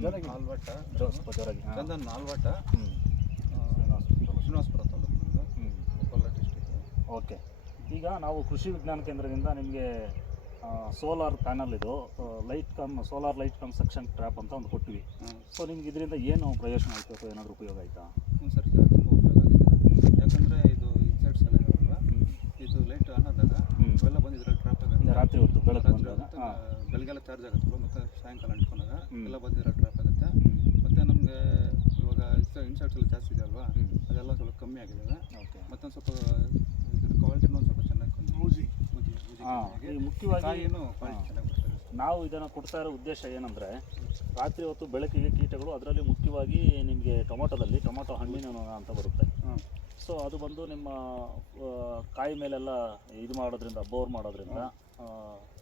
ನಾಲ್ವಟ್ಟ? ಸ್ವಲ್ಪ ಜೋರಾಗಿ ಹಾಂ. ಚಂದನ್ ನಾಲ್ವಟ್ಟ. ಹ್ಞೂ ಶ್ರೀನಿವಾಸಪುರ. ತಾಲೂಕಿನಿಂದ ಹ್ಞೂ ಕೊಪ್ಪಳ ಡಿಸ್ಟಿಕ್ ಓಕೆ. ಈಗ ನಾವು ಕೃಷಿ ವಿಜ್ಞಾನ ಕೇಂದ್ರದಿಂದ ನಿಮಗೆ ಸೋಲಾರ್ ಪ್ಯಾನಲ್ ಇದು light cum solar light cum section trap ಅಂತ ಒಂದು ಕೊಟ್ಟಿವಿ ಸೊ ನಿಮ್ಗೆ ಇದರಿಂದ ಏನು ಪ್ರಯೋಜನ ಆಯಿತು ಅಥವಾ ಏನಾದರೂ ಉಪಯೋಗ ಆಯಿತಾ? ಹ್ಞೂ ಸರ್ ಸರ್ ತುಂಬ ಉಪಯೋಗ ಆಗಿದೆ ಯಾಕಂದರೆ ಇದು ಇನ್ಸೈಡ್ಸ್ ಎಲ್ಲ ಇದಾವಲ್ವ ಹ್ಞೂ ಇದು ಲೈಟ್ ಆನ್ ಆದಾಗ ಹ್ಮ್. ಇವೆಲ್ಲ ಬಂದಿದ್ರಲ್ಲಿ ಟ್ರಾಪ್ ಆಗುತ್ತೆ ರಾತ್ರಿ ಹೊತ್ತು ಹಾಂ. ಬೆಳಗ್ಗೆಲ್ಲ ಚಾರ್ಜ್ ಆಗುತ್ತೆ ಮತ್ತೆ ಸಾಯಂಕಾಲ ಅಂಟ್ಕೊಂಡಾಗ. ಎಲ್ಲ ಬಂದಿರೋ ಟ್ರಾಪ್ ಆಗುತ್ತೆ. ಮತ್ತು ನಮಗೆ ಇವಾಗ ಇನ್ಸೆಕ್ಟ್ಸ್ ಎಲ್ಲ ಜಾಸ್ತಿ ಇದೆ ಅಲ್ವಾ? ಅದೆಲ್ಲ ಸ್ವಲ್ಪ ಕಮ್ಮಿ ಆಗಿದ್ದಾವೆ ಓಕೆ ಮತ್ತೊಂದು ಸ್ವಲ್ಪ ಇದ್ರ ಕ್ವಾಲಿಟಿನೂ ಒಂದು ಸ್ವಲ್ಪ ಚೆನ್ನಾಗಿ ಮುಖ್ಯವಾಗಿ ಏನು ಕ್ವಾಲಿಟಿ ಚೆನ್ನಾಗಿ ಬರ್ತದೆ. ನಾವು ಇದನ್ನು ಕೊಡ್ತಾ ಇರೋ ಉದ್ದೇಶ ಏನಂದರೆ ರಾತ್ರಿ ಹೊತ್ತು ಬೆಳಕಿಗೆ ಕೀಟಗಳು ಅದರಲ್ಲಿ ಮುಖ್ಯವಾಗಿ ನಿಮಗೆ ಟೊಮೊಟೊದಲ್ಲಿ ಟೊಮೊಟೊ ಹಣ್ಣಿನ ಅಂತ ಬರುತ್ತೆ. ಸೊ ಅದು ಬಂದು ನಿಮ್ಮ ಕಾಯಿ ಮೇಲೆಲ್ಲ ಇದು ಮಾಡೋದ್ರಿಂದ ಬೋರ್ ಮಾಡೋದ್ರಿಂದ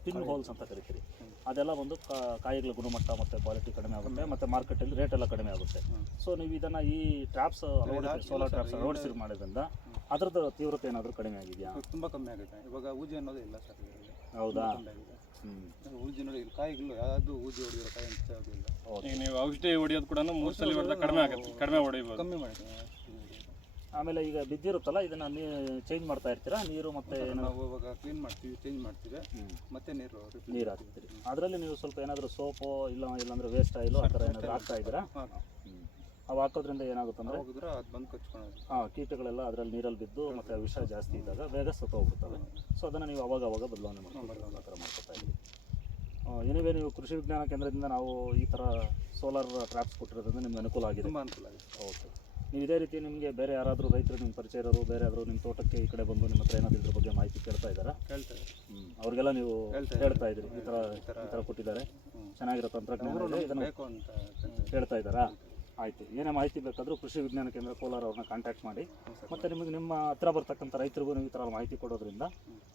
ಪಿನ್ ಹೋಲ್ಸ್ ಅಂತ ಕರಿತೀರಿ. ಅದೆಲ್ಲ ಬಂದು ಕಾಯಿಗಳ ಗುಣಮಟ್ಟ ಮತ್ತು ಕ್ವಾಲಿಟಿ ಕಡಿಮೆ ಆಗುತ್ತೆ ಮತ್ತು ಮಾರ್ಕೆಟಲ್ಲಿ ರೇಟ್ ಎಲ್ಲ ಕಡಿಮೆ ಆಗುತ್ತೆ. ಸೊ ನೀವು ಇದನ್ನು ಈ ಟ್ರಾಪ್ಸ್ ಸೋಲಾರ್ ಟ್ರಾಪ್ಸ್ ಅಳವಡಿಸಿ ಮಾಡೋದ್ರಿಂದ ಅದರದ್ದು ತೀವ್ರತೆ ಏನಾದರೂ ಕಡಿಮೆ ಆಗಿದೆಯಾ? ತುಂಬ ಕಮ್ಮಿ ಆಗುತ್ತೆ. ಇವಾಗ ಊಜಿ ಅನ್ನೋದೇ ಇಲ್ಲ ಸರ್. ಹೌದಾ? ಊಜಿ ನೋಡಿ ಇಲ್ಲಿ ಕಾಯಿಗಳು ಯಾವುದು ಊಜಿ ಹೊಡೆದಿರೋ ಕಾಯಿ ಅಂತ ಯಾವುದೂ ಈಗ ನೀವು ಔಷಧಿ ಹೊಡಿಯೋದು ಕೂಡ ಮೂರು ಸಲ ಹೊಡೆದ ಕಡಿಮೆ ಆಗುತ್ತೆ ಕಡಿಮೆ ಹೊಡಿಬೋದು. ಕಮ್ಮಿ ಮಾಡಿ ಆಮೇಲೆ ಈಗ ಬಿದ್ದಿರುತ್ತಲ್ಲ ಇದನ್ನ ನೀ ಚೇಂಜ್ ಮಾಡ್ತಾ ಇರ್ತೀರಾ? ನೀರು ಮತ್ತೆ ಏನೋ ನಾವು ಇವಾಗ ಕ್ಲೀನ್ ಮಾಡ್ತೀವಿ ಚೇಂಜ್ ಮಾಡ್ತೀವಿ. ಮತ್ತೆ ನೀರು refill ನೀರು ಮಾಡ್ತೀವಿ. ಹಾಕ್ತೀರಿ. ಅದರಲ್ಲಿ ನೀವು ಸ್ವಲ್ಪ ಏನಾದರೂ ಸೋಪು ಇಲ್ಲ ಇಲ್ಲಾಂದ್ರೆ ವೇಸ್ಟ್ ಆಯಿಲು ಆ ಥರ ಏನಾದರೂ ಹಾಕ್ತಾ ಇದ್ದೀರಾ? ಹಾಂ ಅವು ಹಾಕೋದ್ರಿಂದ ಏನಾಗುತ್ತಂದ್ರೆ ಹೋಗಿದ್ರೆ ಅದು ಬಂದು ಹಾಂ ಕೀಟಗಳೆಲ್ಲ ಅದರಲ್ಲಿ ನೀರಲ್ಲಿ ಬಿದ್ದು ಮತ್ತೆ ವಿಷ ಜಾಸ್ತಿ ಇದ್ದಾಗ ಬೇಗ ಸತ್ತೋಗ್ಬಿಡ್ತವೆ. ಸೊ ಅದನ್ನು ನೀವು ಅವಾಗ ಅವಾಗ ಬದಲಾವಣೆ ಮಾಡ್ಕೊಂಡು ಆ ಥರ ಮಾಡ್ಕೊತಾ ಇದ್ದೀವಿ ಏನಿವೆ ನೀವು ಕೃಷಿ ವಿಜ್ಞಾನ ಕೇಂದ್ರದಿಂದ ನಾವು ಈ ಥರ ಸೋಲಾರ್ ಟ್ರ್ಯಾಪ್ಸ್ ಕೊಟ್ಟಿರೋದ್ರಿಂದ ನಿಮ್ಗೆ ಅನುಕೂಲ ಆಗಿದೆ. ತುಂಬ ಅನುಕೂಲ ಆಗಿದೆ. ಓಕೆ ನೀವು ಇದೇ ರೀತಿ ನಿಮಗೆ ಬೇರೆ ಯಾರಾದರೂ ರೈತರು ನಿಮ್ಮ ಪರಿಚಯ ಇರೋರು ಬೇರೆ ಯಾರು ನಿಮ್ಮ ತೋಟಕ್ಕೆ ಈ ಕಡೆ ಬಂದು ನಿಮ್ಮ ಹತ್ರ ಏನಾದರೂ ಇದ್ರ ಬಗ್ಗೆ ಮಾಹಿತಿ ಕೇಳ್ತಾ ಇದ್ದಾರಾ? ಹ್ಞೂ ಅವ್ರಿಗೆಲ್ಲ ನೀವು ಹೇಳ್ತಾ ಇದ್ರಿ ಈ ಥರ ಈ ಥರ ಕೊಟ್ಟಿದ್ದಾರೆ. ಚೆನ್ನಾಗಿರೋ ತಂತ್ರಜ್ಞಾನ ಇದನ್ನು. ಹೇಳ್ತಾ ಇದ್ದಾರಾ? ಆಯಿತು. ಏನೇ ಮಾಹಿತಿ ಬೇಕಾದರೂ ಕೃಷಿ ವಿಜ್ಞಾನ ಕೇಂದ್ರ ಕೋಲಾರ ಅವ್ರನ್ನ ಕಾಂಟ್ಯಾಕ್ಟ್ ಮಾಡಿ. ಮತ್ತೆ ನಿಮಗೆ ನಿಮ್ಮ ಹತ್ರ ಬರ್ತಕ್ಕಂಥ ರೈತರಿಗೂ ನೀವು ಈ ಥರ ಮಾಹಿತಿ ಕೊಡೋದ್ರಿಂದ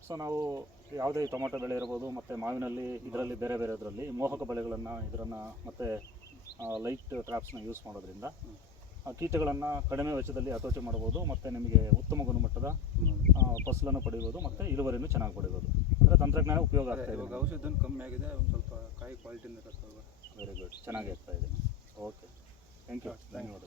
ಸೊ ನಾವು ಯಾವುದೇ ಟೊಮೊಟೊ ಬೆಳೆ ಇರ್ಬೋದು ಮತ್ತು ಮಾವಿನಲ್ಲಿ ಇದರಲ್ಲಿ ಬೇರೆ ಬೇರೆ ಇದರಲ್ಲಿ ಮೋಹಕ ಬೆಳೆಗಳನ್ನು ಇದನ್ನು ಮತ್ತು ಲೈಟ್ ಟ್ರ್ಯಾಪ್ಸ್ನ ಯೂಸ್ ಮಾಡೋದ್ರಿಂದ ಕೀಟಗಳನ್ನು ಕಡಿಮೆ ವೆಚ್ಚದಲ್ಲಿ ಹತೋಟಿ ಮಾಡ್ಬೋದು ಮತ್ತು ನಿಮಗೆ ಉತ್ತಮ ಗುಣಮಟ್ಟದ ಫಸಲನ್ನು ಪಡೆಯಬಹುದು ಮತ್ತು ಇಳುವರಿನೂ ಚೆನ್ನಾಗಿ ಪಡೆಯಬಹುದು ಅಂದರೆ ತಂತ್ರಜ್ಞಾನ ಉಪಯೋಗ ಆಗ್ತಾ ಇದೆ. ಔಷಧನ ಕಮ್ಮಿ ಆಗಿದೆ ಒಂದು ಸ್ವಲ್ಪ ಕಾಯಿ ಕ್ವಾಲಿಟಿ ಇರುತ್ತೆ ವೆರಿ ಗುಡ್ ಚೆನ್ನಾಗಿ ಆಗ್ತಾ ಇದೆ. ಥ್ಯಾಂಕ್ ಯು ಧನ್ಯವಾದಗಳು